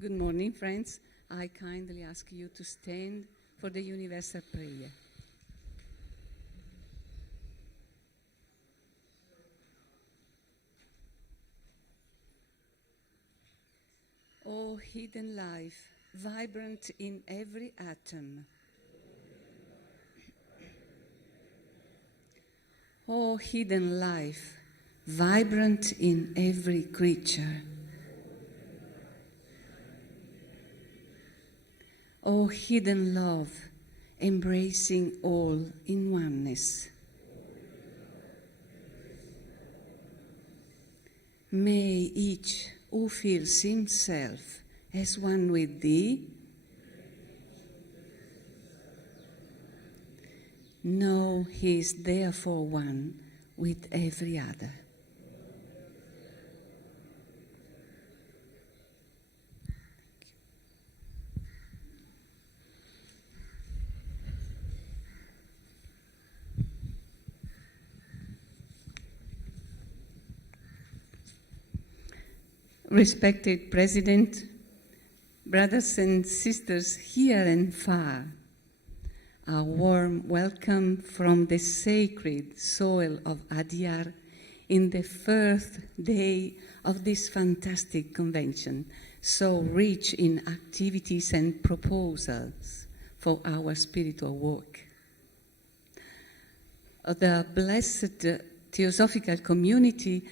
Good morning, friends. I kindly ask you to stand for the universal prayer. O hidden life, vibrant in every atom. O hidden life, vibrant in every creature. O hidden love, embracing all in oneness. May each who feels himself as one with thee know he is therefore one with every other. Respected President, brothers and sisters here and far, a warm welcome from the sacred soil of Adyar in the first day of this fantastic convention, so rich in activities and proposals for our spiritual work. The blessed Theosophical community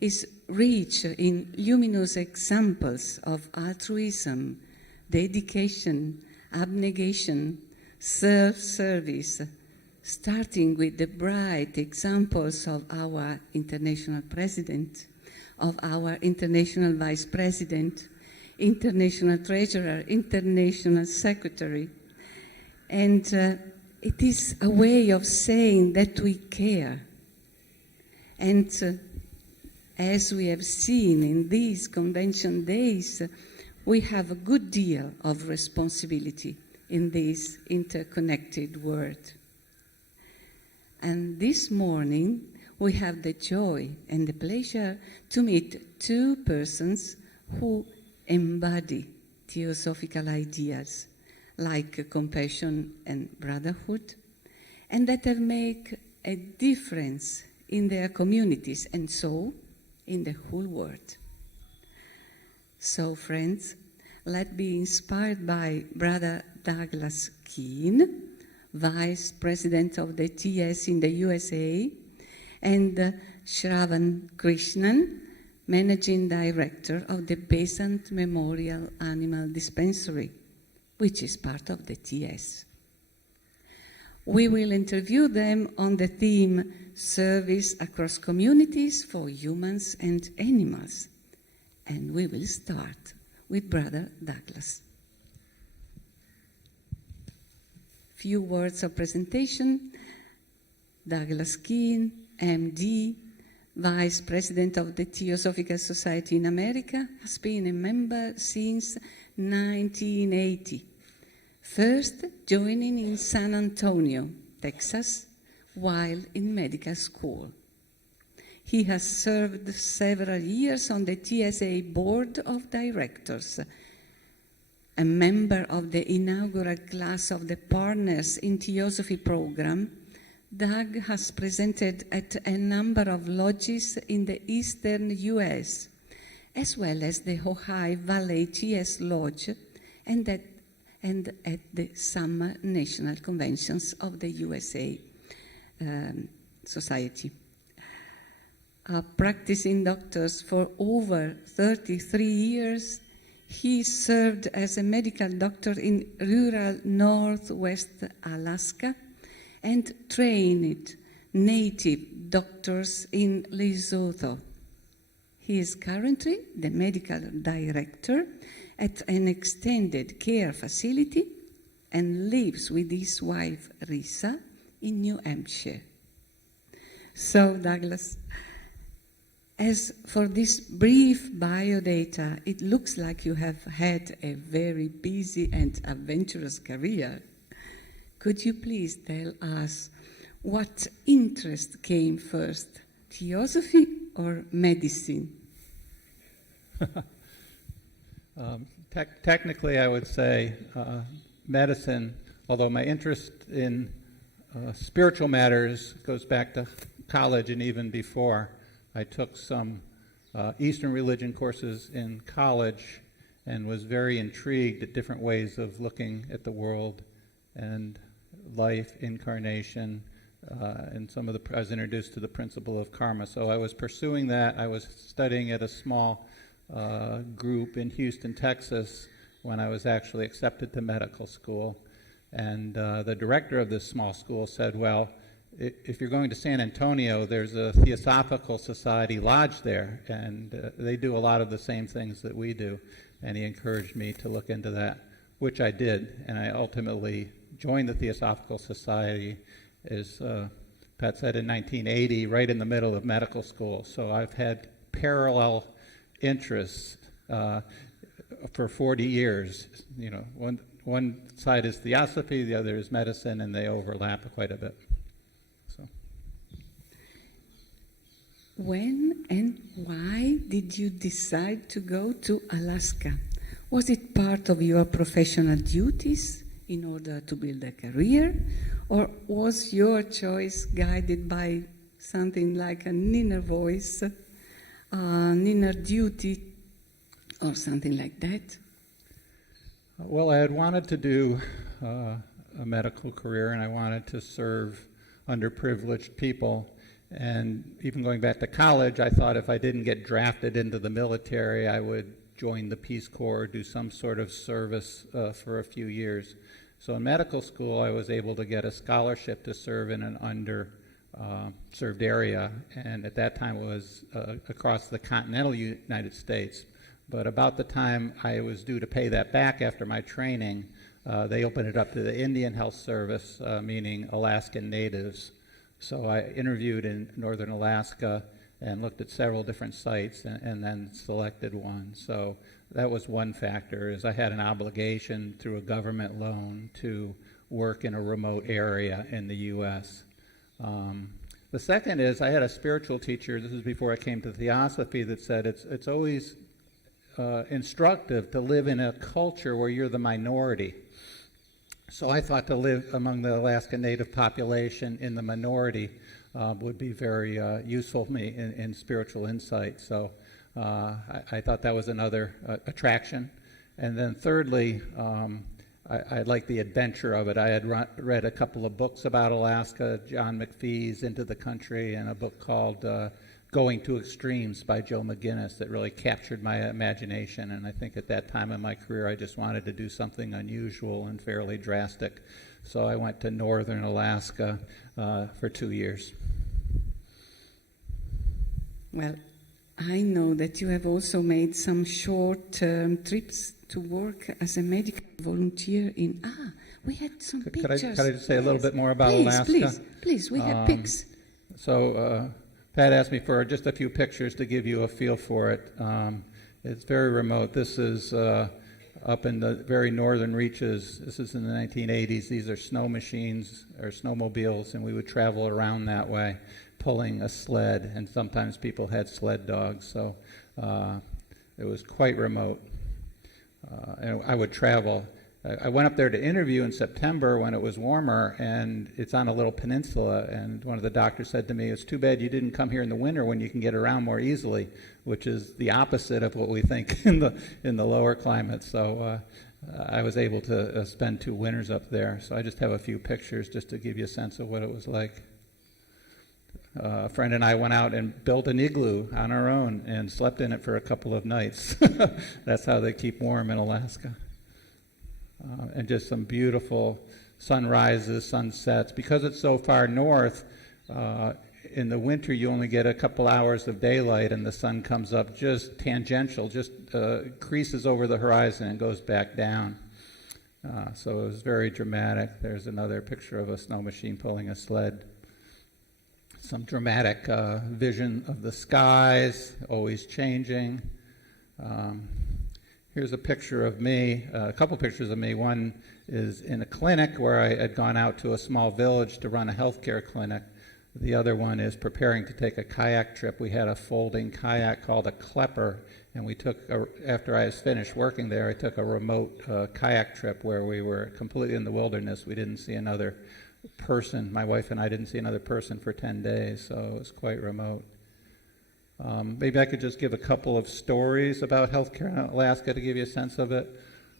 is rich in luminous examples of altruism, dedication, abnegation, self-service, starting with the bright examples of our international president, of our international vice president, international treasurer, international secretary. And it is a way of saying that we care. And as we have seen in these convention days, we have a good deal of responsibility in this interconnected world. And this morning, we have the joy and the pleasure to meet two persons who embody theosophical ideas like compassion and brotherhood, and that have made a difference in their communities and so in the whole world. So, friends, let's be inspired by Brother Douglas Keene, Vice President of the TS in the USA, and Shravan Krishnan, Managing Director of the Besant Memorial Animal Dispensary, which is part of the TS. We will interview them on the theme Service Across Communities for Humans and Animals. And we will start with Brother Douglas. Few words of presentation. Douglas Keene, MD, Vice President of the Theosophical Society in America, has been a member since 1980. First, joining in San Antonio, Texas, while in medical school. He has served several years on the TSA Board of Directors, a member of the inaugural class of the Partners in Theosophy program. Doug has presented at a number of lodges in the eastern U.S., as well as the Ojai Valley TS Lodge and at the Summer National Conventions of the USA Society. Practicing doctors for over 33 years, he served as a medical doctor in rural Northwest Alaska and trained native doctors in Lesotho. He is currently the medical director at an extended care facility and lives with his wife, Risa, in New Hampshire. So, Douglas, as for this brief biodata, it looks like you have had a very busy and adventurous career. Could you please tell us what interest came first, theosophy or medicine? Technically, I would say medicine, although my interest in spiritual matters goes back to college and even before. I took some Eastern religion courses in college and was very intrigued at different ways of looking at the world and life, incarnation, and I was introduced to the principle of karma. So I was pursuing that. I was studying at a small group in Houston, Texas, when I was actually accepted to medical school. And the director of this small school said, well, if you're going to San Antonio, there's a Theosophical Society lodge there, and they do a lot of the same things that we do. And he encouraged me to look into that, which I did. And I ultimately joined the Theosophical Society, as Pat said, in 1980, right in the middle of medical school. So I've had parallel interests for 40 years. You know, one side is theosophy, the other is medicine, and they overlap quite a bit. So, when and why did you decide to go to Alaska? Was it part of your professional duties in order to build a career, or was your choice guided by something like an inner voice, an inner duty, or something like that? Well, I had wanted to do a medical career, and I wanted to serve underprivileged people. And even going back to college, I thought if I didn't get drafted into the military, I would join the Peace Corps, do some sort of service for a few years. So in medical school, I was able to get a scholarship to serve in an underserved area, and at that time it was across the continental United States. But about the time I was due to pay that back after my training, they opened it up to the Indian Health Service, meaning Alaskan Natives. So I interviewed in northern Alaska and looked at several different sites and then selected one. So that was one factor, is I had an obligation through a government loan to work in a remote area in the U.S. The second is I had a spiritual teacher, this is before I came to Theosophy, that said it's always instructive to live in a culture where you're the minority. So I thought to live among the Alaska Native population in the minority would be very useful for me in spiritual insight. So I thought that was another attraction. And then thirdly, I liked the adventure of it. I had read a couple of books about Alaska, John McPhee's Into the Country, and a book called Going to Extremes by Joe McGinnis that really captured my imagination. And I think at that time in my career, I just wanted to do something unusual and fairly drastic. So I went to northern Alaska for 2 years. Well, I know that you have also made some short trips to work as a medical volunteer in... we had some pictures. Could I just say a little bit more about Alaska? Please, we have pics. So Pat asked me for just a few pictures to give you a feel for it. It's very remote. This is up in the very northern reaches. This is in the 1980s. These are snow machines or snowmobiles, and we would travel around that way, pulling a sled, and sometimes people had sled dogs, so it was quite remote. And I would travel. I went up there to interview in September when it was warmer, and it's on a little peninsula, and one of the doctors said to me, it's too bad you didn't come here in the winter when you can get around more easily, which is the opposite of what we think in the lower climate. So I was able to spend 2 winters up there. So I just have a few pictures just to give you a sense of what it was like. A friend and I went out and built an igloo on our own and slept in it for a couple of nights. That's how they keep warm in Alaska. And just some beautiful sunrises, sunsets. Because it's so far north, in the winter you only get a couple hours of daylight, and the sun comes up just tangential, just creases over the horizon and goes back down. So it was very dramatic. There's another picture of a snow machine pulling a sled. Some dramatic vision of the skies, always changing. Here's a picture of me, a couple pictures of me. One is in a clinic where I had gone out to a small village to run a healthcare clinic. The other one is preparing to take a kayak trip. We had a folding kayak called a klepper, and we took, after I was finished working there, I took a remote kayak trip where we were completely in the wilderness. We didn't see another person. My wife and I didn't see another person for 10 days, so it was quite remote. Maybe I could just give a couple of stories about healthcare in Alaska to give you a sense of it.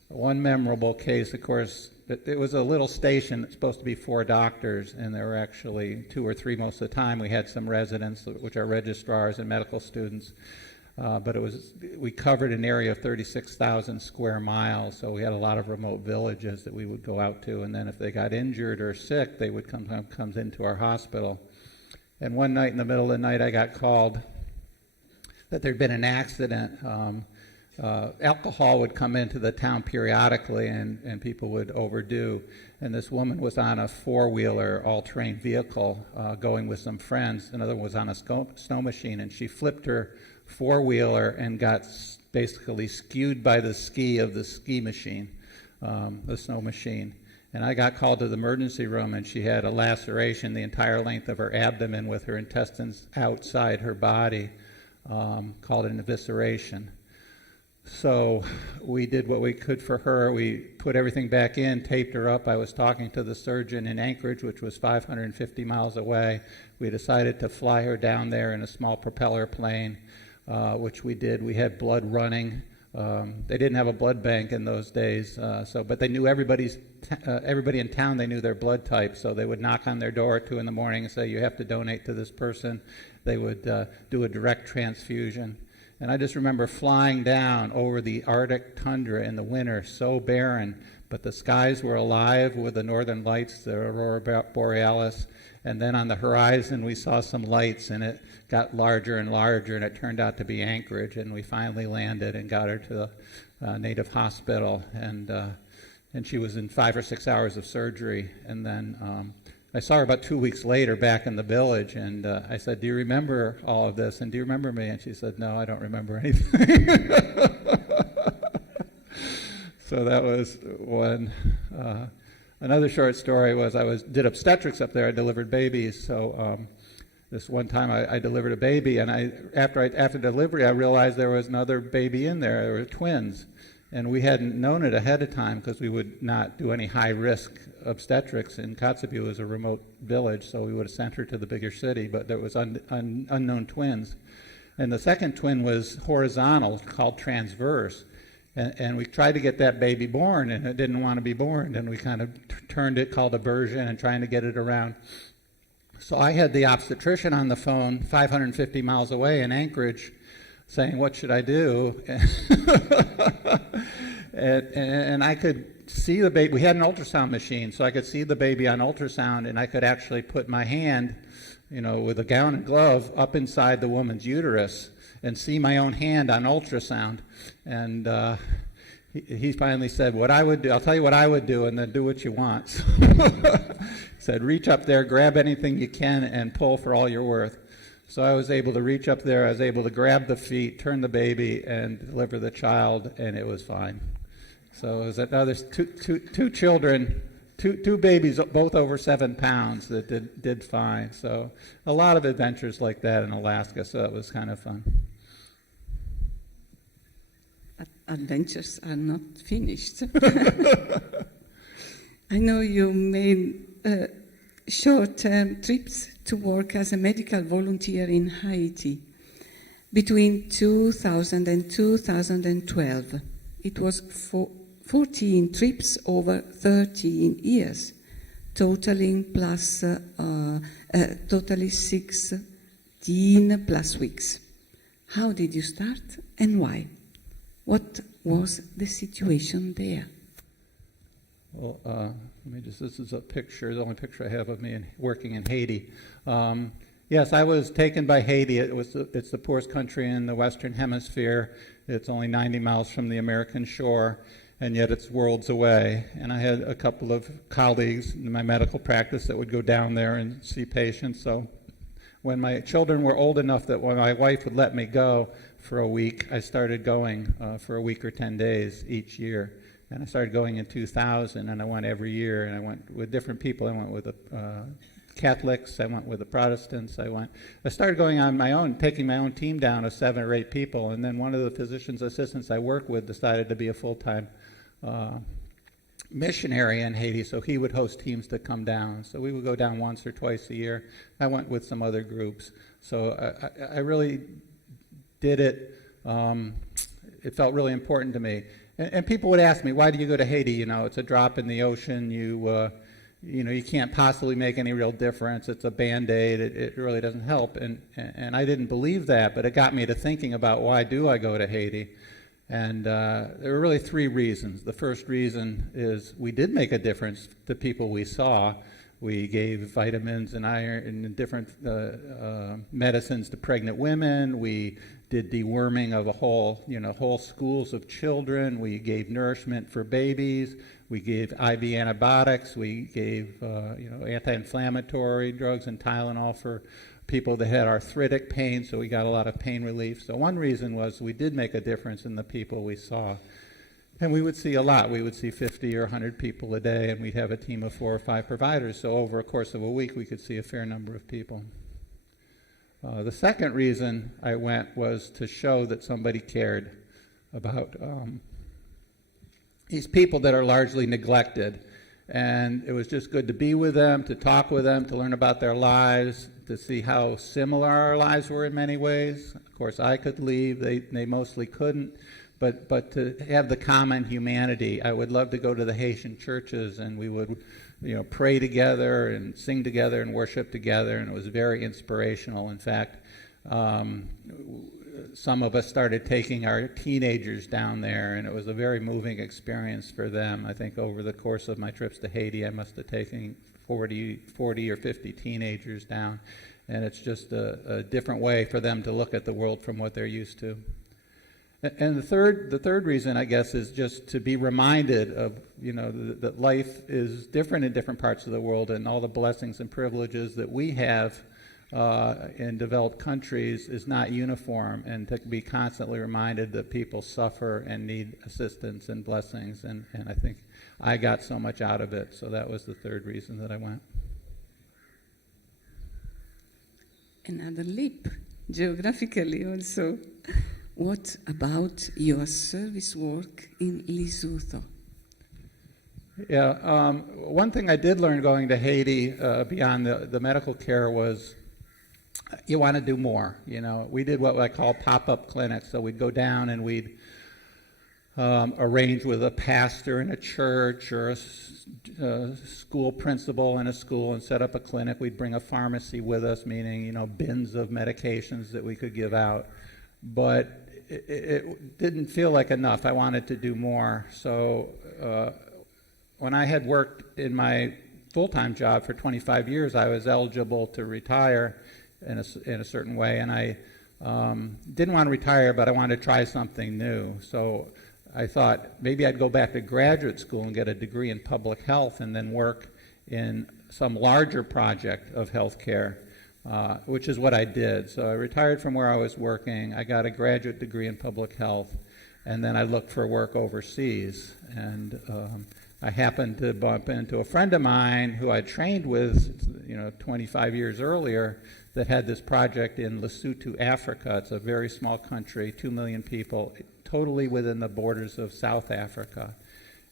One memorable case, of course, it was a little station. It's supposed to be 4 doctors, and there were actually 2 or 3 most of the time. We had some residents, which are registrars and medical students, but we covered an area of 36,000 square miles, so we had a lot of remote villages that we would go out to, and then if they got injured or sick, they would come into our hospital. And one night in the middle of the night, I got called that there'd been an accident. Alcohol would come into the town periodically, and people would overdo. And this woman was on a 4-wheeler all-terrain vehicle going with some friends. Another one was on a snow machine, and she flipped her 4-wheeler and got basically skewed by the ski of the ski machine, the snow machine. And I got called to the emergency room, and she had a laceration the entire length of her abdomen with her intestines outside her body, called an evisceration. So we did what we could for her. We put everything back in, taped her up. I was talking to the surgeon in Anchorage, which was 550 miles away. We decided to fly her down there in a small propeller plane, which we did. We had blood running. They didn't have a blood bank in those days, but they knew everybody in town. They knew their blood type, so they would knock on their door at 2 in the morning and say, "You have to donate to this person." They would do a direct transfusion. And I just remember flying down over the Arctic tundra in the winter, so barren, but the skies were alive with the northern lights, the aurora borealis, and then on the horizon we saw some lights, and it got larger and larger, and it turned out to be Anchorage, and we finally landed and got her to the native hospital, and she was in 5 or 6 hours of surgery, and then I saw her about 2 weeks later back in the village, and I said, "Do you remember all of this, and do you remember me?" And she said, "No, I don't remember anything." So that was one. Another short story was I did obstetrics up there. I delivered babies. So this one time I delivered a baby, and after delivery I realized there was another baby in there. There were twins. And we hadn't known it ahead of time because we would not do any high-risk obstetrics. In Kotzebue was a remote village, so we would have sent her to the bigger city, but there was unknown twins. And the second twin was horizontal, called transverse. And we tried to get that baby born, and it didn't want to be born. And we kind of turned it, called aversion, and trying to get it around. So I had the obstetrician on the phone 550 miles away in Anchorage, saying, "What should I do?" and I could see the baby. We had an ultrasound machine, so I could see the baby on ultrasound, and I could actually put my hand, with a gown and glove up inside the woman's uterus and see my own hand on ultrasound. And he finally said, "What I would do, I'll tell you what I would do, and then do what you want." So he said, "Reach up there, grab anything you can, and pull for all you're worth." So I was able to reach up there, I was able to grab the feet, turn the baby, and deliver the child, and it was fine. So it was another two children, two babies, both over 7 pounds, that did fine. So a lot of adventures like that in Alaska, so it was kind of fun. Adventures are not finished. I know you made short-term trips to work as a medical volunteer in Haiti between 2000 and 2012. It was 14 trips over 13 years, totaling 16 plus weeks. How did you start and why? What was the situation there? Well, this is a picture, the only picture I have of me working in Haiti. Yes, I was taken by Haiti. It's the poorest country in the Western Hemisphere. It's only 90 miles from the American shore, and yet it's worlds away. And I had a couple of colleagues in my medical practice that would go down there and see patients. So when my children were old enough that when my wife would let me go for a week, I started going for a week or 10 days each year. And I started going in 2000, and I went every year, and I went with different people. I went with Catholics, I went with the Protestants, I started going on my own, taking my own team down of 7 or 8 people, and then one of the physician's assistants I work with decided to be a full-time missionary in Haiti, so he would host teams to come down. So we would go down once or twice a year. I went with some other groups. So I really did it. It felt really important to me. And people would ask me, why do you go to Haiti? You know, it's a drop in the ocean. You can't possibly make any real difference. It's a Band-Aid. It really doesn't help. And I didn't believe that, but it got me to thinking about why do I go to Haiti? And there were really 3 reasons. The first reason is we did make a difference to people we saw. We gave vitamins and iron and different medicines to pregnant women. We did deworming of whole schools of children. We gave nourishment for babies. We gave IV antibiotics. We gave anti-inflammatory drugs and Tylenol for people that had arthritic pain, so we got a lot of pain relief. So one reason was we did make a difference in the people we saw. And we would see a lot. We would see 50 or 100 people a day, and we'd have a team of 4 or 5 providers. So over a course of a week, we could see a fair number of people. The second reason I went was to show that somebody cared about these people that are largely neglected. And it was just good to be with them, to talk with them, to learn about their lives, to see how similar our lives were in many ways. Of course, I could leave. They mostly couldn't. But to have the common humanity, I would love to go to the Haitian churches and we would, pray together and sing together and worship together, and it was very inspirational. In fact, some of us started taking our teenagers down there, and it was a very moving experience for them. I think over the course of my trips to Haiti, I must have taken 40 or 50 teenagers down, and it's just a different way for them to look at the world from what they're used to. And the third reason, I guess, is just to be reminded of, that life is different in different parts of the world, and all the blessings and privileges that we have in developed countries is not uniform, and to be constantly reminded that people suffer and need assistance and blessings, and I think I got so much out of it, so that was the third reason that I went. Another leap, geographically also. What about your service work in Lesotho? Yeah, one thing I did learn going to Haiti beyond the medical care was you want to do more. We did what I call pop-up clinics. So we'd go down and we'd arrange with a pastor in a church or a school principal in a school and set up a clinic. We'd bring a pharmacy with us, meaning, bins of medications that we could give out. But it didn't feel like enough. I wanted to do more. So when I had worked in my full-time job for 25 years, I was eligible to retire in a certain way, and I didn't want to retire, but I wanted to try something new. So I thought maybe I'd go back to graduate school and get a degree in public health and then work in some larger project of healthcare, which is what I did. So I retired from where I was working. I got a graduate degree in public health, and then I looked for work overseas. And I happened to bump into a friend of mine who I trained with, 25 years earlier, that had this project in Lesotho, Africa. It's a very small country, 2 million people, totally within the borders of South Africa.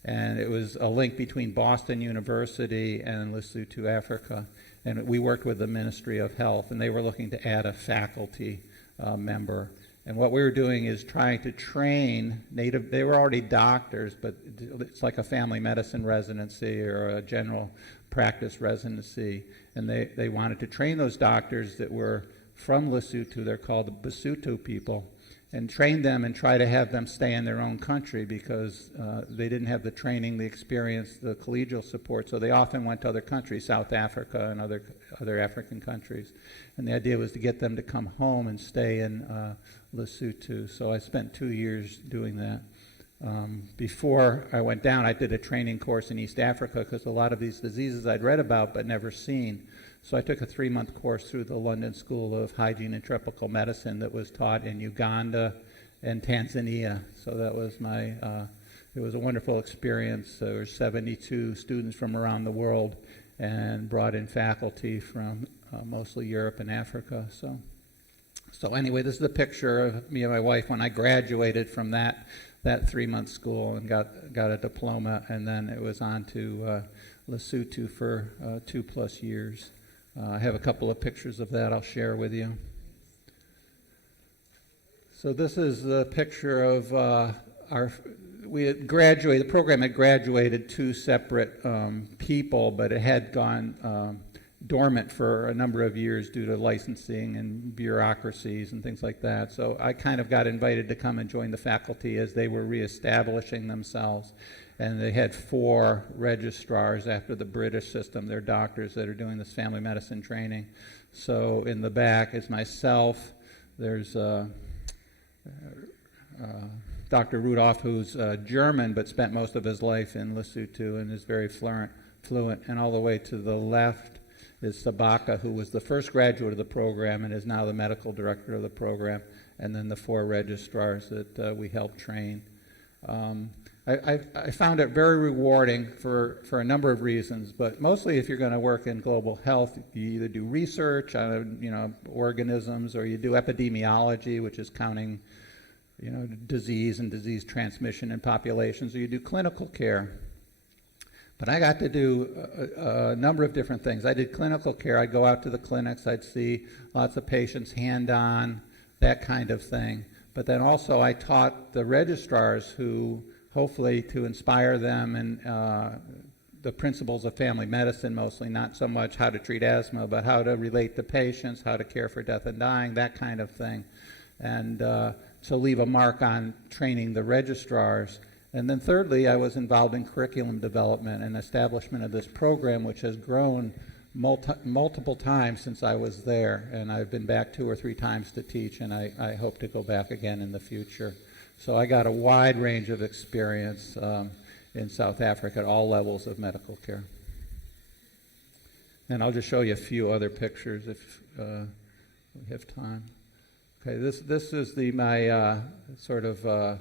And it was a link between Boston University and Lesotho, Africa. And we worked with the Ministry of Health, and they were looking to add a faculty member. And what we were doing is trying to train they were already doctors, but it's like a family medicine residency or a general practice residency. And they wanted to train those doctors that were from Lesotho, they're called the Basotho people, and train them and try to have them stay in their own country because they didn't have the training, the experience, the collegial support, so they often went to other countries, South Africa and other African countries. And the idea was to get them to come home and stay in Lesotho. So I spent 2 years doing that. Before I went down, I did a training course in East Africa because a lot of these diseases I'd read about but never seen. So I took a 3-month course through the London School of Hygiene and Tropical Medicine that was taught in Uganda and Tanzania. So that was it was a wonderful experience. There were 72 students from around the world, and brought in faculty from mostly Europe and Africa. So anyway, this is a picture of me and my wife when I graduated from that 3-month school and got a diploma, and then it was on to Lesotho for 2+ years. I have a couple of pictures of that I'll share with you. So this is the picture of the program had graduated 2 separate people, but it had gone dormant for a number of years due to licensing and bureaucracies and things like that. So I kind of got invited to come and join the faculty as they were reestablishing themselves. And they had 4 registrars after the British system. They're doctors that are doing this family medicine training. So in the back is myself. There's Dr. Rudolph, who's German but spent most of his life in Lesotho and is very fluent. And all the way to the left is Sabaka, who was the first graduate of the program and is now the medical director of the program, and then the 4 registrars that we helped train. I found it very rewarding for a number of reasons, but mostly if you're going to work in global health, you either do research on organisms, or you do epidemiology, which is counting disease and disease transmission in populations, or you do clinical care. But I got to do a number of different things. I did clinical care. I'd go out to the clinics. I'd see lots of patients hand-on, that kind of thing. But then also I taught the registrars who, hopefully to inspire them in the principles of family medicine mostly, not so much how to treat asthma, but how to relate to patients, how to care for death and dying, that kind of thing. And to leave a mark on training the registrars. And then thirdly, I was involved in curriculum development and establishment of this program, which has grown multiple times since I was there. And I've been back 2 or 3 times to teach, and I hope to go back again in the future. So I got a wide range of experience in South Africa at all levels of medical care. And I'll just show you a few other pictures if we have time. Okay, this is my sort of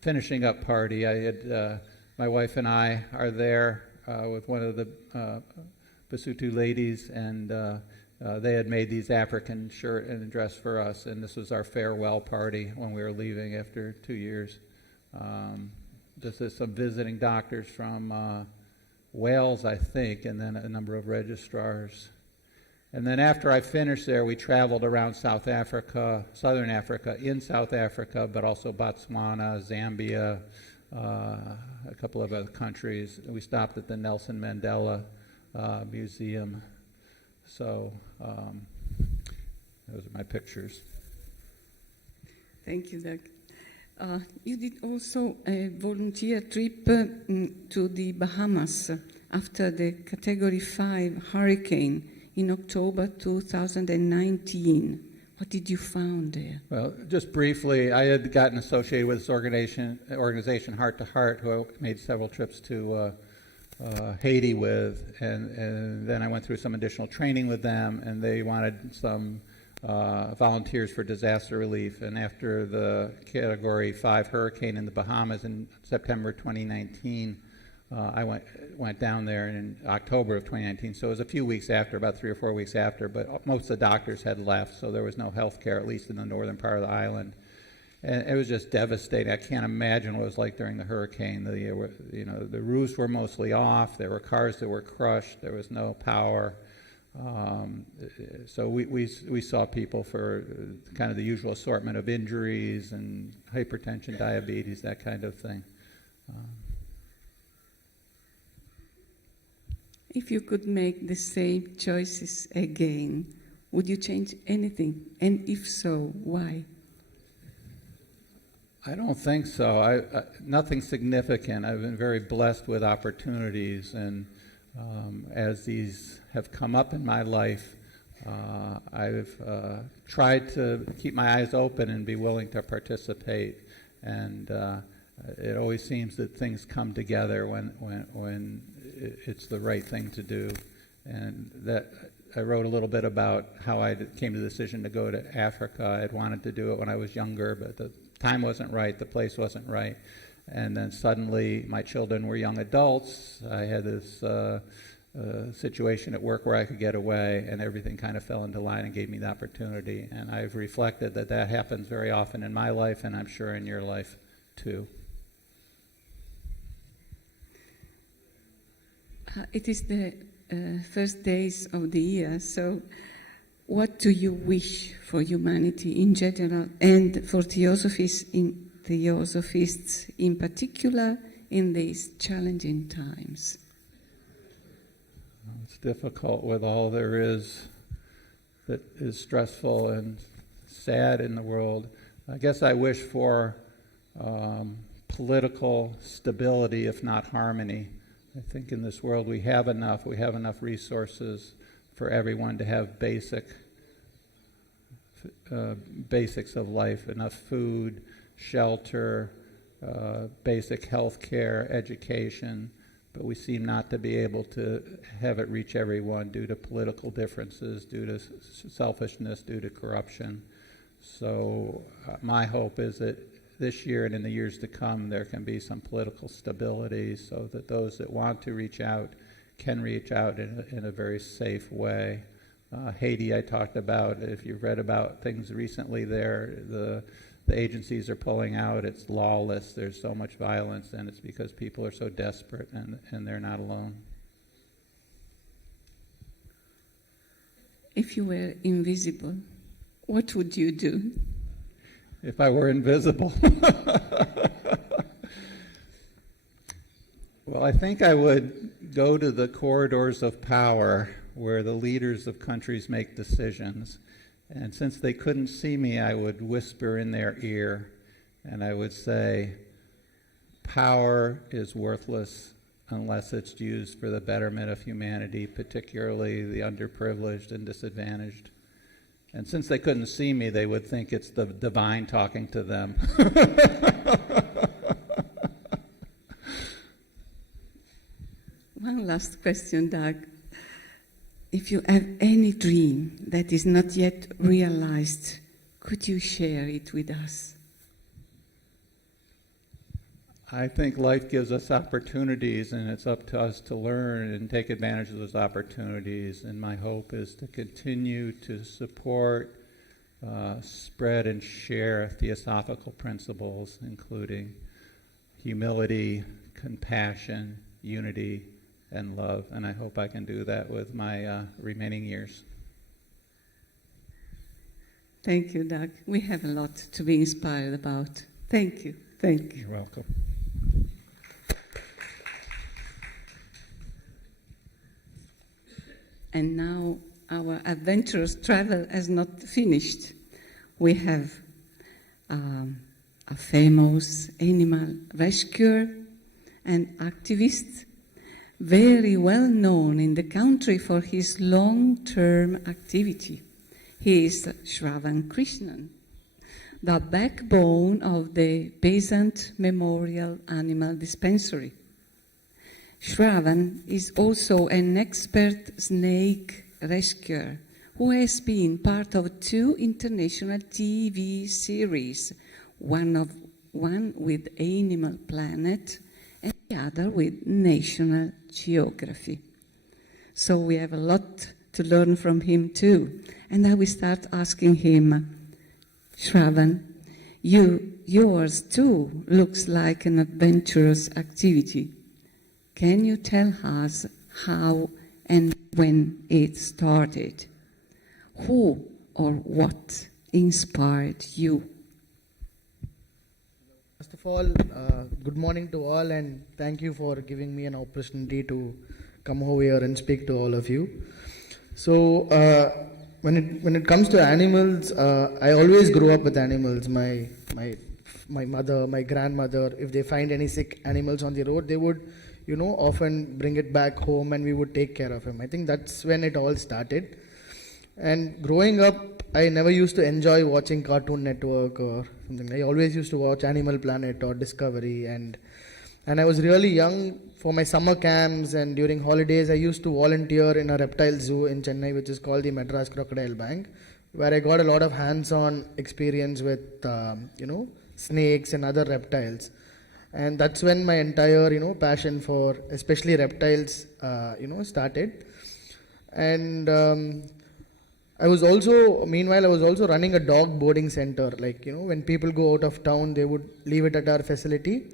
finishing up party. I had my wife and I are there with one of the Besotho ladies, and they had made these African shirt and dress for us, and this was our farewell party when we were leaving after 2 years. This is some visiting doctors from Wales, I think, and then a number of registrars. And then after I finished there, we traveled around South Africa, Southern Africa, in South Africa, but also Botswana, Zambia, a couple of other countries. We stopped at the Nelson Mandela Museum. So those are my pictures. Thank you, Doug. You did also a volunteer trip to the Bahamas after the Category 5 hurricane in October 2019. What did you find there? Well, just briefly, I had gotten associated with this organization Heart to Heart, who I made several trips to Haiti with, and then I went through some additional training with them, and they wanted some volunteers for disaster relief. And after the Category 5 hurricane in the Bahamas in September 2019, I went down there in October of 2019, so it was a few weeks after, about 3 or 4 weeks after, but most of the doctors had left, so there was no health care, at least in the northern part of the island. And it was just devastating. I can't imagine what it was like during the hurricane. The roofs were mostly off, there were cars that were crushed, there was no power. So we saw people for kind of the usual assortment of injuries and hypertension, diabetes, that kind of thing. If you could make the same choices again, would you change anything? And if so, why? I don't think so. Nothing significant. I've been very blessed with opportunities, and as these have come up in my life, I've tried to keep my eyes open and be willing to participate. And it always seems that things come together when it's the right thing to do. And that I wrote a little bit about how I came to the decision to go to Africa. I'd wanted to do it when I was younger, but the time wasn't right, the place wasn't right. And then suddenly my children were young adults. I had this a situation at work where I could get away, and everything kind of fell into line and gave me the opportunity. And I've reflected that that happens very often in my life, and I'm sure in your life too. It is the first days of the year, so what do you wish for humanity in general and for theosophists in particular in these challenging times? It's difficult with all there is that is stressful and sad in the world. I guess I wish for political stability, if not harmony. I think in this world we have enough resources for everyone to have basics of life, enough food, shelter, basic health care, education, but we seem not to be able to have it reach everyone due to political differences, due to selfishness, due to corruption. So my hope is that this year and in the years to come there can be some political stability so that those that want to reach out can reach out in a very safe way. Haiti I talked about, if you've read about things recently there, the agencies are pulling out, it's lawless, there's so much violence, and it's because people are so desperate and they're not alone. If you were invisible, what would you do? If I were invisible? Well, I think I would go to the corridors of power where the leaders of countries make decisions. And since they couldn't see me, I would whisper in their ear and I would say, power is worthless unless it's used for the betterment of humanity, particularly the underprivileged and disadvantaged. And since they couldn't see me, they would think it's the divine talking to them. One last question, Doug. If you have any dream that is not yet realized, could you share it with us? I think life gives us opportunities, and it's up to us to learn and take advantage of those opportunities. And my hope is to continue to support, spread, and share theosophical principles, including humility, compassion, unity, and love. And I hope I can do that with my remaining years. Thank you, Doug. We have a lot to be inspired about. Thank you. Thank you. You're welcome. And now our adventurous travel has not finished. We have a famous animal rescuer and activist, very well known in the country for his long-term activity. He is Shravan Krishnan, the backbone of the Besant Memorial Animal Dispensary. Shravan is also an expert snake rescuer who has been part of 2 international TV series, one with Animal Planet and the other with National Geography. So we have a lot to learn from him too. And I will start asking him, Shravan, yours too looks like an adventurous activity. Can you tell us how and when it started? Who or what inspired you? First of all, good morning to all, and thank you for giving me an opportunity to come over here and speak to all of you. So, when it comes to animals, I always grew up with animals. My mother, my grandmother, if they find any sick animals on the road, they would, often bring it back home and we would take care of him. I think that's when it all started. And growing up, I never used to enjoy watching Cartoon Network or something. I always used to watch Animal Planet or Discovery. And I was really young for my summer camps, and during holidays I used to volunteer in a reptile zoo in Chennai, which is called the Madras Crocodile Bank, where I got a lot of hands-on experience with, snakes and other reptiles. And that's when my entire, passion for especially reptiles, started. And meanwhile, I was also running a dog boarding center. Like, when people go out of town, they would leave it at our facility.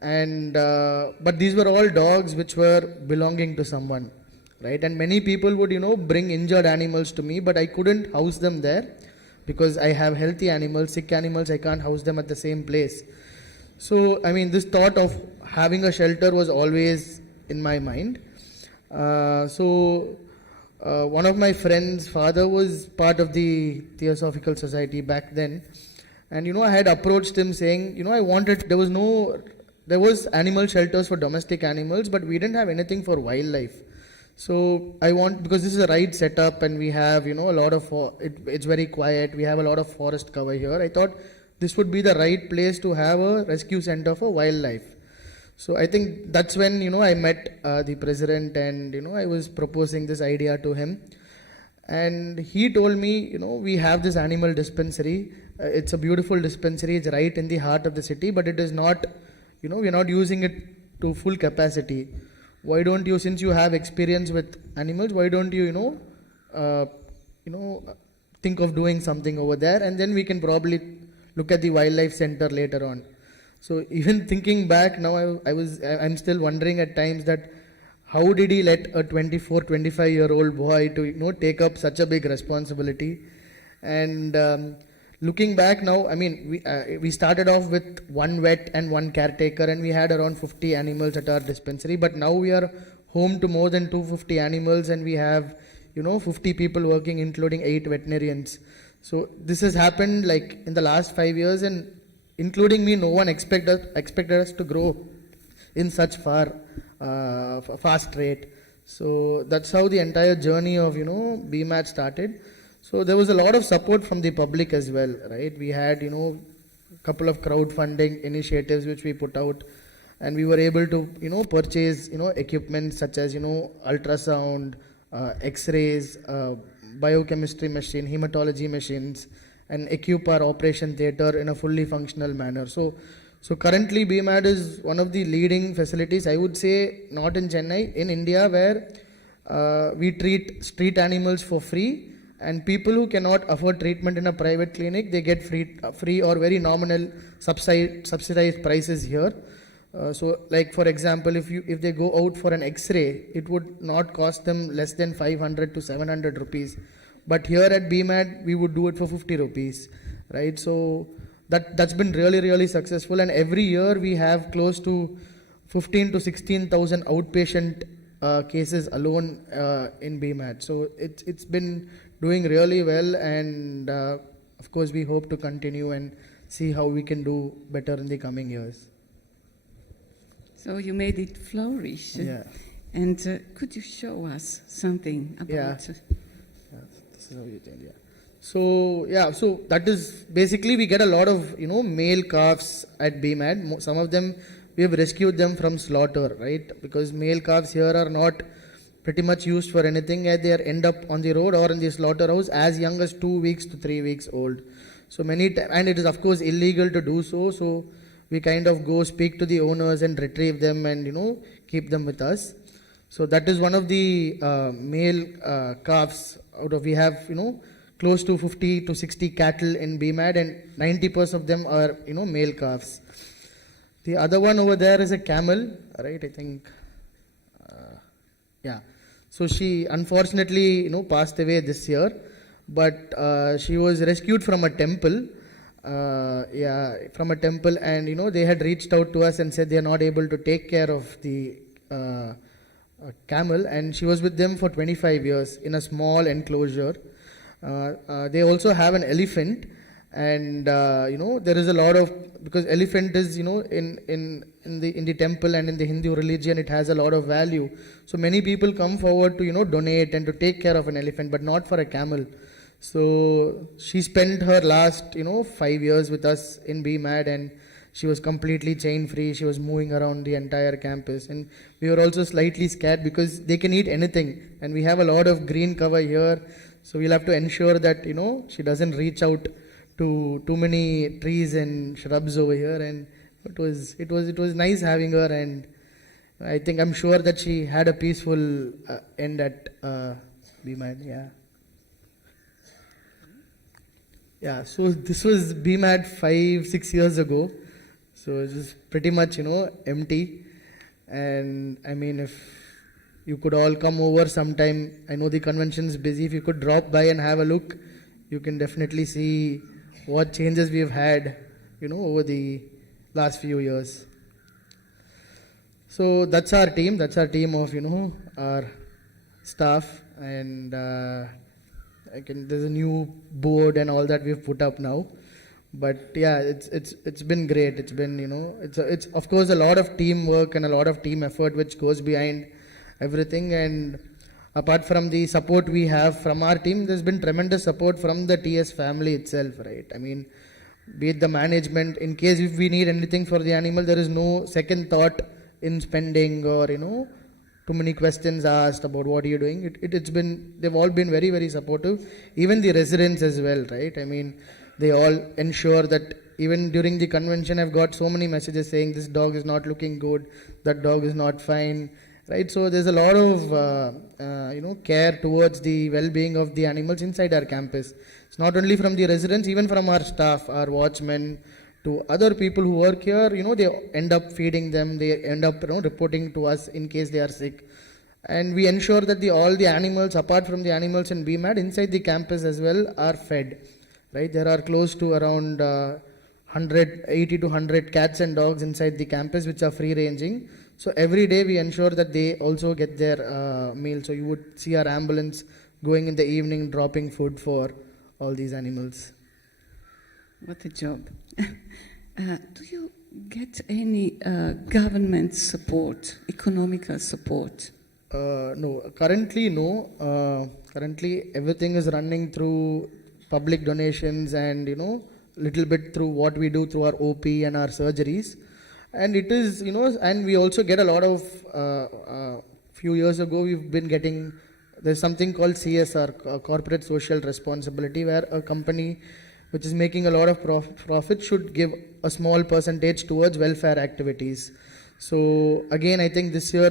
And, but these were all dogs which were belonging to someone, right? And many people would, bring injured animals to me, but I couldn't house them there because I have healthy animals, sick animals, I can't house them at the same place. So, this thought of having a shelter was always in my mind. One of my friends' father was part of the Theosophical Society back then, and I had approached him saying, there was animal shelters for domestic animals, but we didn't have anything for wildlife. So because this is a right setup and we have, a lot of, it's very quiet, we have a lot of forest cover here, I thought this would be the right place to have a rescue center for wildlife. So I think that's when, I met the president and, I was proposing this idea to him. And he told me, we have this animal dispensary. It's a beautiful dispensary. It's right in the heart of the city, but it is not, we're not using it to full capacity. Why don't you, since you have experience with animals, why don't you, think of doing something over there, and then we can probably look at the wildlife center later on. So even thinking back now, I'm still wondering at times that how did he let a 24, 25-year-old boy to take up such a big responsibility? And looking back now, we started off with one vet and one caretaker, and we had around 50 animals at our dispensary. But now we are home to more than 250 animals, and we have 50 people working, including 8 veterinarians. So this has happened like in the last 5 years, and including me, no one expected us to grow in such fast rate. So that's how the entire journey of BMAD started. So there was a lot of support from the public as well, right? We had a couple of crowdfunding initiatives which we put out, and we were able to purchase equipment such as ultrasound, X-rays, biochemistry machine, hematology machines, and equip our operation theatre in a fully functional manner. So currently BMAD is one of the leading facilities, I would say, not in Chennai, in India, where we treat street animals for free, and people who cannot afford treatment in a private clinic, they get free or very nominal subsidized prices here. So like for example, if they go out for an X-ray, it would not cost them less than 500 to 700 rupees. But here at BMAD, we would do it for 50 rupees, right? So that's been really, really successful. And every year we have close to 15 to 16,000 outpatient cases alone in BMAD. So it's been doing really well, and of course we hope to continue and see how we can do better in the coming years. So you made it flourish. Yeah. And could you show us something about? Yeah. This is how you change. Yeah. So that is basically we get a lot of male calves at BMAD. Some of them we have rescued them from slaughter, right? Because male calves here are not pretty much used for anything. They end up on the road or in the slaughterhouse as young as 2 weeks to 3 weeks old. So and it is of course illegal to do so. So we kind of go speak to the owners and retrieve them and keep them with us. So that is one of the male calves out of, we have close to 50 to 60 cattle in BMAD, and 90% of them are male calves. The other one over there is a camel, right? I think, yeah. So she unfortunately passed away this year, but she was rescued from a temple. From a temple, and they had reached out to us and said they are not able to take care of the camel, and she was with them for 25 years in a small enclosure. They also have an elephant, and there is a lot of, because elephant is in the temple and in the Hindu religion, it has a lot of value. So many people come forward to donate and to take care of an elephant, but not for a camel. So she spent her last 5 years with us in BMAD, and she was completely chain free. She was moving around the entire campus, and we were also slightly scared because they can eat anything, and we have a lot of green cover here. So we'll have to ensure that she doesn't reach out to too many trees and shrubs over here, and It was nice having her, and I'm sure that she had a peaceful end at BMAD. Yeah. Yeah, so this was BMAD 5-6 years ago. So it was pretty much, empty. And I mean, if you could all come over sometime, I know the convention's busy. If you could drop by and have a look, you can definitely see what changes we have had, over the last few years. So that's our team. That's our team of, our staff. And there's a new board and all that we've put up now. But yeah, it's been great. It's been, it's of course a lot of teamwork and a lot of team effort which goes behind everything. And apart from the support we have from our team, there's been tremendous support from the TS family itself, right? I mean, be it the management, in case if we need anything for the animal, there is no second thought in spending or, too many questions asked about what are you doing. They've all been very, very supportive. Even the residents as well, right? I mean, they all ensure that even during the convention, I've got so many messages saying this dog is not looking good, that dog is not fine, right? So there's a lot of, care towards the well-being of the animals inside our campus. It's not only from the residents, even from our staff, our watchmen, to other people who work here, they end up feeding them, they end up, reporting to us in case they are sick. And we ensure that all the animals, apart from the animals in BMAD, inside the campus as well, are fed. Right? There are close to around 80 to 100 cats and dogs inside the campus which are free ranging. So every day we ensure that they also get their meal. So you would see our ambulance going in the evening dropping food for all these animals. What a job. Do you get any government support, economical support? No, currently no. Currently everything is running through public donations and, little bit through what we do through our OP and our surgeries. And it is, and we also get a lot of, few years ago we've been getting, there's something called CSR, Corporate Social Responsibility, where a company which is making a lot of profit should give a small percentage towards welfare activities. So again, I think this year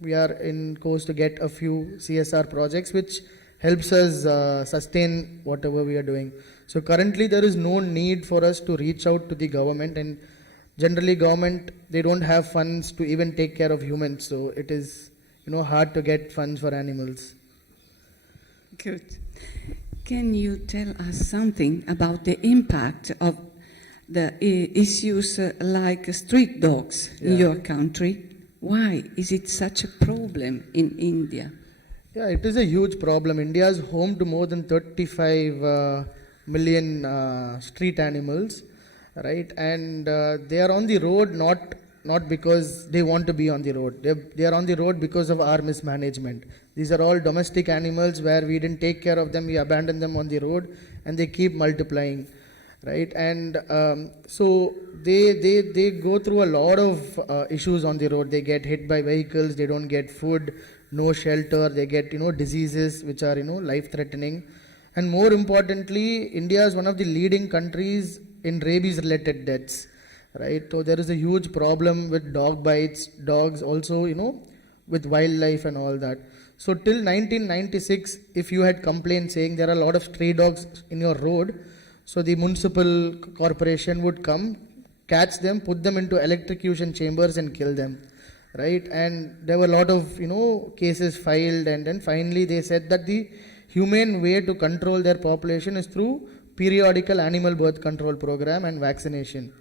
we are in course to get a few CSR projects which helps us sustain whatever we are doing. So currently there is no need for us to reach out to the government, and generally government, they don't have funds to even take care of humans. So it is, hard to get funds for animals. Good. Can you tell us something about the impact of the issues like street dogs in your country? Why is it such a problem in India? Yeah, it is a huge problem. India is home to more than 35 million street animals, right? And they are on the road not because they want to be on the road. They are on the road because of our mismanagement. These are all domestic animals where we didn't take care of them, we abandoned them on the road, and they keep multiplying, right? And so they go through a lot of issues on the road. They get hit by vehicles, they don't get food, no shelter, they get, diseases which are, life-threatening. And more importantly, India is one of the leading countries in rabies-related deaths, right? So there is a huge problem with dog bites, dogs also, with wildlife and all that. So till 1996, if you had complained saying there are a lot of stray dogs in your road, so the municipal corporation would come, catch them, put them into electrocution chambers and kill them. Right, and there were a lot of cases filed, and then finally they said that the humane way to control their population is through periodical animal birth control program and vaccination,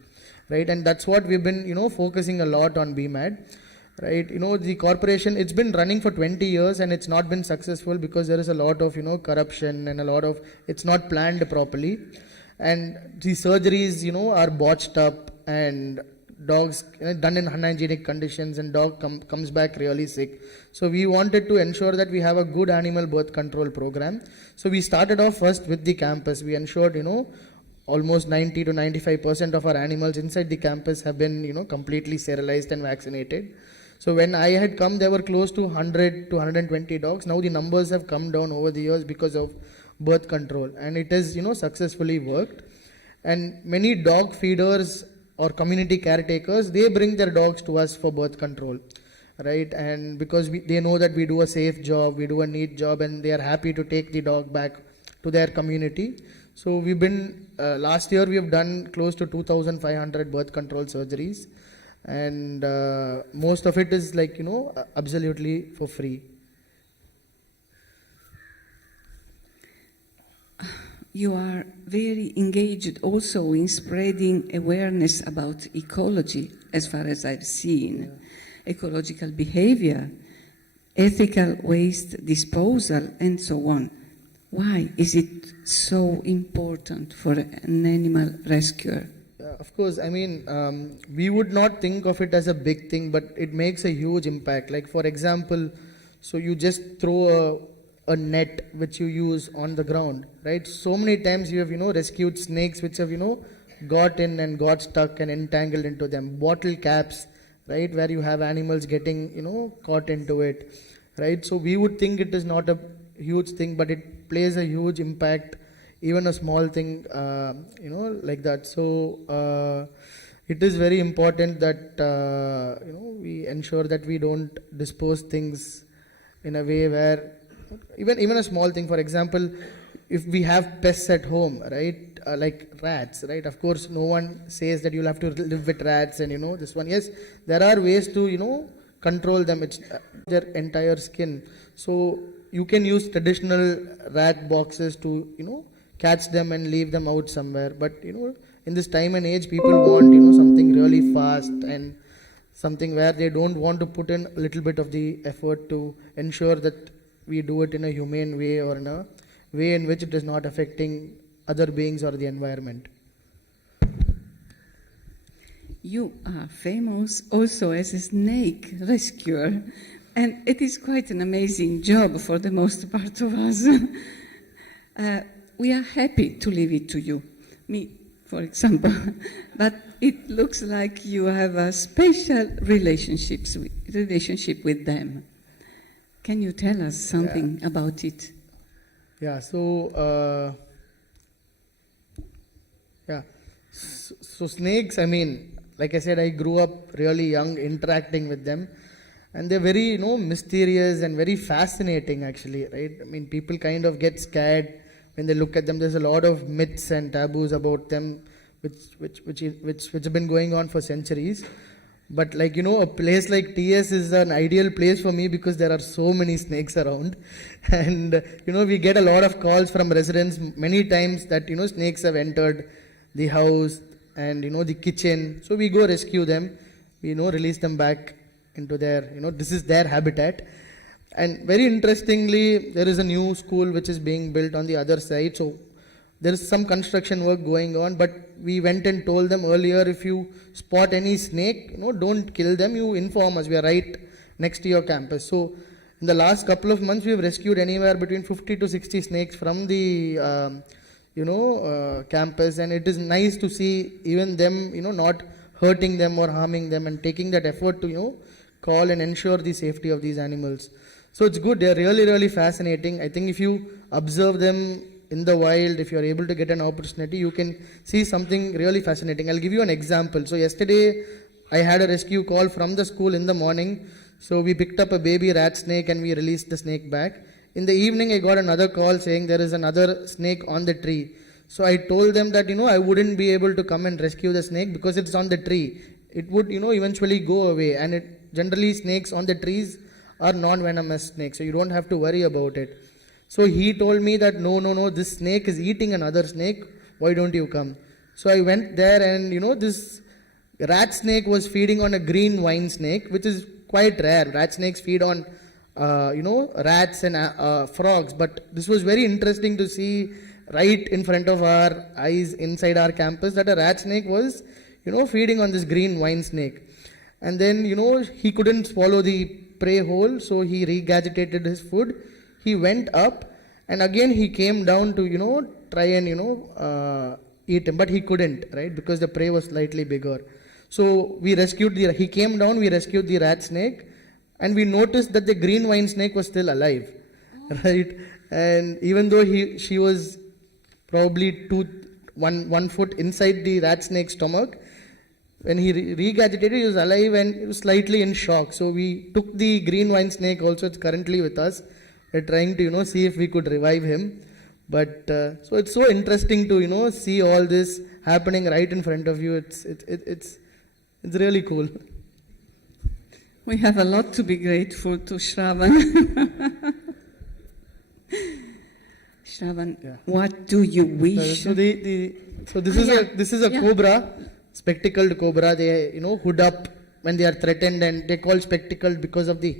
right? And that's what we've been focusing a lot on BMAD, right? The corporation, it's been running for 20 years and it's not been successful because there is a lot of corruption and a lot of, it's not planned properly, and the surgeries are botched up, and dogs done in unhygienic conditions, and dog comes back really sick. So we wanted to ensure that we have a good animal birth control program. So we started off first with the campus. We ensured almost 90 to 95% of our animals inside the campus have been completely sterilized and vaccinated. So when I had come, there were close to 100 to 120 dogs. Now the numbers have come down over the years because of birth control, and it has successfully worked. And many dog feeders or community caretakers, they bring their dogs to us for birth control, right? And because they know that we do a safe job, we do a neat job, and they are happy to take the dog back to their community. So we've been, last year we have done close to 2,500 birth control surgeries, and most of it is like, absolutely for free. You are very engaged also in spreading awareness about ecology, as far as I've seen, ecological behavior, ethical waste disposal, and so on. Why is it so important for an animal rescuer? Of course, I mean, we would not think of it as a big thing, but it makes a huge impact. Like, for example, so you just throw a net which you use on the ground, right? So many times you have, rescued snakes which have, got in and got stuck and entangled into them. Bottle caps, right, where you have animals getting, caught into it, right? So we would think it is not a huge thing, but it plays a huge impact, even a small thing, like that. So it is very important that, we ensure that we don't dispose things in a way where, even a small thing, for example, if we have pests at home, right, like rats, right, of course no one says that you'll have to live with rats and this one. Yes, there are ways to control them. It's their entire skin, so you can use traditional rat boxes to catch them and leave them out somewhere. But in this time and age, people want something really fast and something where they don't want to put in a little bit of the effort to ensure that we do it in a humane way, or in a way in which it is not affecting other beings or the environment. You are famous also as a snake rescuer, and it is quite an amazing job for the most part of us. We are happy to leave it to you, me, for example, but it looks like you have a special relationship with them. Can you tell us something about it? Yeah, so so snakes, I mean, like I said, I grew up really young interacting with them, and they're very mysterious and very fascinating actually, right? I mean, people kind of get scared when they look at them. There's a lot of myths and taboos about them which have been going on for centuries. But a place like TS is an ideal place for me because there are so many snakes around. And, we get a lot of calls from residents many times that, snakes have entered the house and, the kitchen. So we go rescue them, we, release them back into their, this is their habitat. And very interestingly, there is a new school which is being built on the other side. So there is some construction work going on, but we went and told them earlier, if you spot any snake, don't kill them, you inform us. We are right next to your campus. So in the last couple of months, we have rescued anywhere between 50 to 60 snakes from the campus, and it is nice to see even them, not hurting them or harming them, and taking that effort to call and ensure the safety of these animals. So it's good. They are really, really fascinating. I think if you observe them in the wild, if you are able to get an opportunity, you can see something really fascinating. I'll give you an example. So yesterday, I had a rescue call from the school in the morning. So we picked up a baby rat snake and we released the snake back. In the evening, I got another call saying there is another snake on the tree. So I told them that, I wouldn't be able to come and rescue the snake because it's on the tree. It would, eventually go away. And generally snakes on the trees are non-venomous snakes. So you don't have to worry about it. So he told me that, no, this snake is eating another snake. Why don't you come? So I went there and, this rat snake was feeding on a green wine snake, which is quite rare. Rat snakes feed on, rats and frogs. But this was very interesting to see right in front of our eyes inside our campus that a rat snake was, feeding on this green wine snake. And then, he couldn't swallow the prey whole, so he regurgitated his food. He went up and again he came down to, try and, eat him, but he couldn't, right? Because the prey was slightly bigger. So he came down, we rescued the rat snake, and we noticed that the green wine snake was still alive, right? And even though she was probably one foot inside the rat snake's stomach, when he regurgitated, he was alive and he was slightly in shock. So we took the green wine snake also, it's currently with us. We're trying to, see if we could revive him. But so it's so interesting to, see all this happening right in front of you. It's really cool. We have a lot to be grateful to Shravan. Shravan, Yeah. what do you wish? So this is a cobra, spectacled cobra. They hood up when they are threatened, and they call spectacled because of the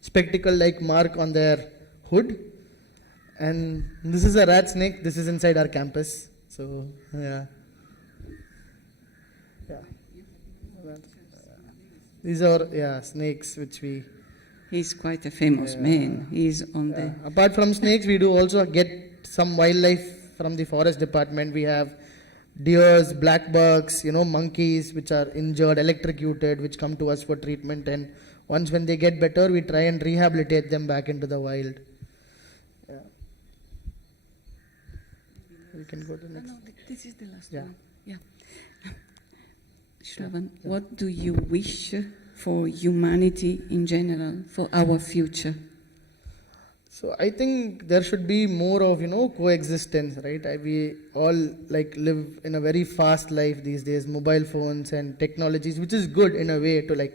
spectacle-like mark on their hood. And this is a rat snake. This is inside our campus. So yeah. These are snakes which we. He's quite a famous man. He's on the. Apart from snakes, we do also get some wildlife from the forest department. We have deers, black bucks, monkeys which are injured, electrocuted, which come to us for treatment. And once when they get better, we try and rehabilitate them back into the wild. Yeah. We can go to the next. No, this is the last Yeah. one. Yeah. Shravan, what do you wish for humanity in general, for our future? So I think there should be more of coexistence, right? We all live in a very fast life these days, mobile phones and technologies, which is good in a way to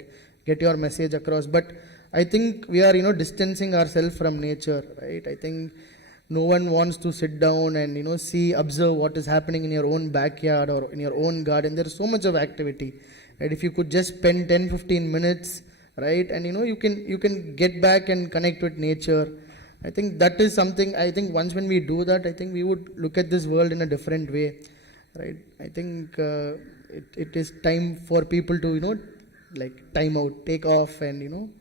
get your message across. But I think we are distancing ourselves from nature, right? I think no one wants to sit down and observe what is happening in your own backyard or in your own garden. There is so much of activity, right? If you could just spend 10-15 minutes, right, and you can get back and connect with nature. I think that is something. I think once when we do that, I think we would look at this world in a different way, right? I think it is time for people to time out, take off, and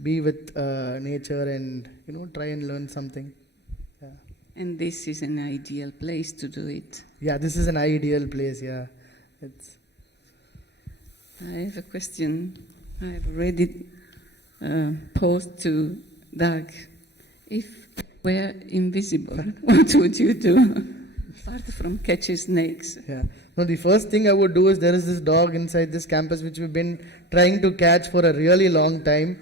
be with nature and try and learn something. Yeah. And this is an ideal place to do it. Yeah, this is an ideal place. Yeah, I have a question. I've already posed to Doug. If we're invisible, what would you do? Apart from catching snakes. Yeah. No, the first thing I would do is there is this dog inside this campus which we've been trying to catch for a really long time.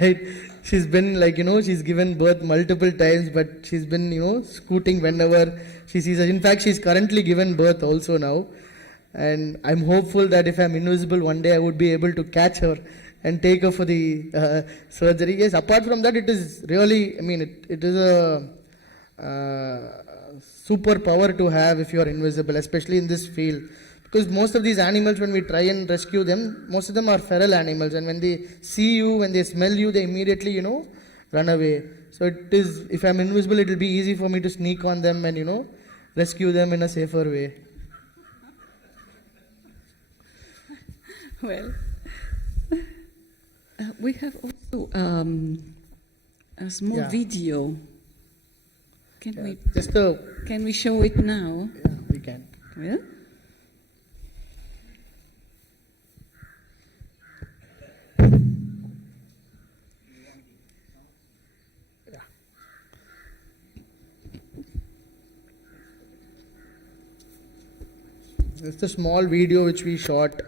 Right? She's been she's given birth multiple times, but she's been, scooting whenever she sees us. In fact, she's currently given birth also now. And I'm hopeful that if I'm invisible one day, I would be able to catch her and take her for the surgery. Yes, apart from that, it is really, it is a superpower to have if you are invisible, especially in this field. Because most of these animals, when we try and rescue them, most of them are feral animals. And when they see you, when they smell you, they immediately, run away. So it is, if I'm invisible, it will be easy for me to sneak on them and, rescue them in a safer way. Well, we have also a small video. Can we show it now? Yeah, we can. Yeah? It's a small video which we shot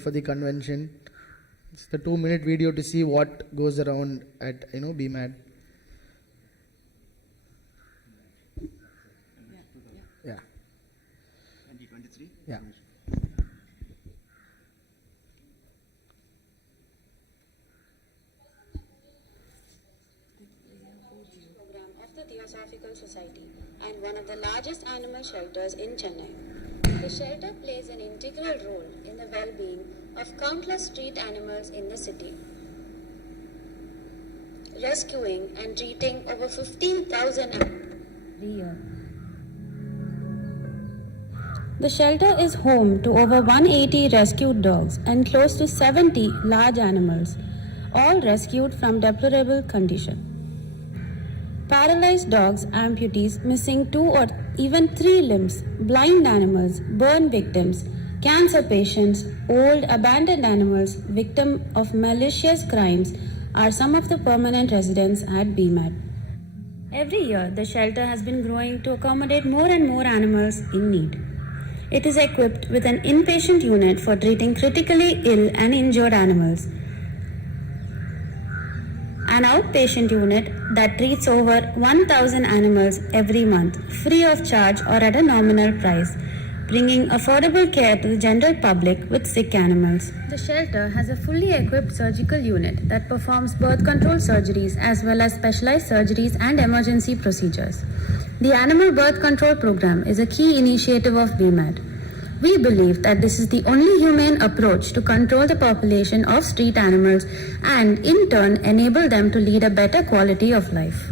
for the convention. It's the 2-minute video to see what goes around at BMAD. Yeah. 2023? Yeah. Program of the Theosophical Society and one of the largest animal shelters in Chennai. The shelter plays an integral role in the well-being of countless street animals in the city, rescuing and treating over 15,000 animals every year. The shelter is home to over 180 rescued dogs and close to 70 large animals, all rescued from deplorable condition. Paralyzed dogs, amputees missing 2 or even 3 limbs, blind animals, burn victims, cancer patients, old abandoned animals, victim of malicious crimes are some of the permanent residents at BMAD. Every year, the shelter has been growing to accommodate more and more animals in need. It is equipped with an inpatient unit for treating critically ill and injured animals, an outpatient unit that treats over 1,000 animals every month, free of charge or at a nominal price, bringing affordable care to the general public with sick animals. The shelter has a fully equipped surgical unit that performs birth control surgeries as well as specialized surgeries and emergency procedures. The Animal Birth Control Program is a key initiative of BMAD. We believe that this is the only humane approach to control the population of street animals and, in turn, enable them to lead a better quality of life.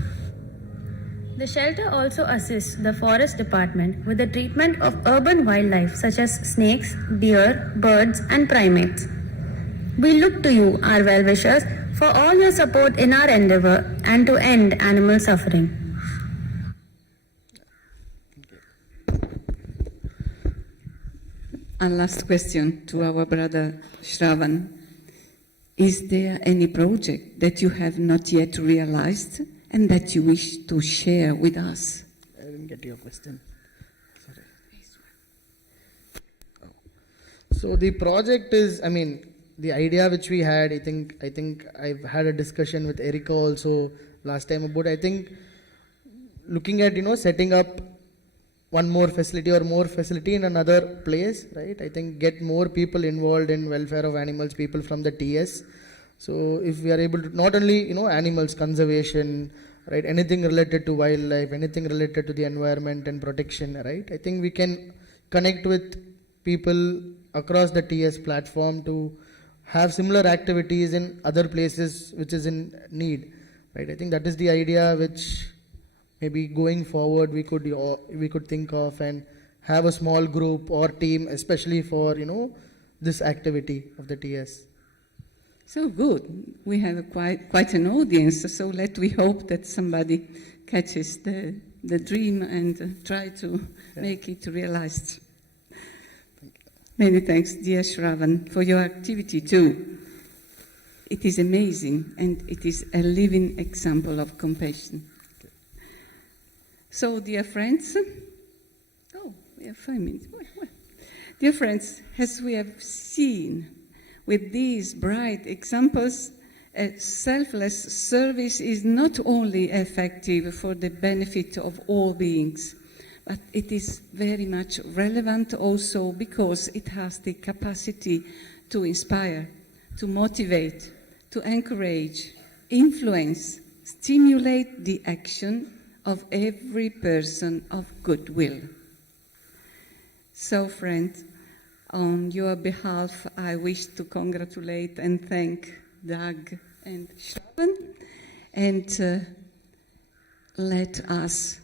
The shelter also assists the Forest Department with the treatment of urban wildlife such as snakes, deer, birds, and primates. We look to you, our well-wishers, for all your support in our endeavor and to end animal suffering. And last question to our brother Shravan. Is there any project that you have not yet realized and that you wish to share with us? I didn't get your question. Sorry. Oh. So the project is, the idea which we had, I think I've had a discussion with Erika also last time about, looking at, setting up one more facility or more facility in another place, right? I think get more people involved in welfare of animals, people from the TS. So if we are able to, not only, animals conservation, right, anything related to wildlife, anything related to the environment and protection, right? I think we can connect with people across the TS platform to have similar activities in other places which is in need, right? I think that is the idea which maybe going forward we could think of and have a small group or team, especially for this activity of the TS. So good. We have quite an audience. So let we hope that somebody catches the dream and try to make it realized. Many thanks, dear Shravan, for your activity too. It is amazing and it is a living example of compassion. So, dear friends, we have 5 minutes. Well. Dear friends, as we have seen with these bright examples, a selfless service is not only effective for the benefit of all beings, but it is very much relevant also because it has the capacity to inspire, to motivate, to encourage, influence, stimulate the action of every person of goodwill. So, friends, on your behalf, I wish to congratulate and thank Doug and Shravan, and let us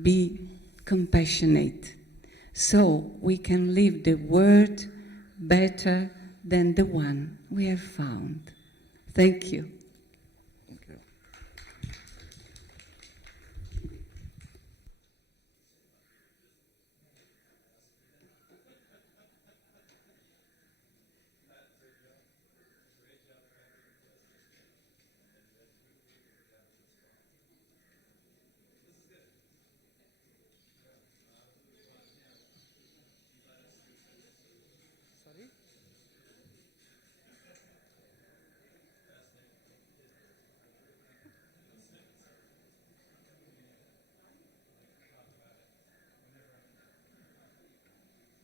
be compassionate so we can live the world better than the one we have found. Thank you.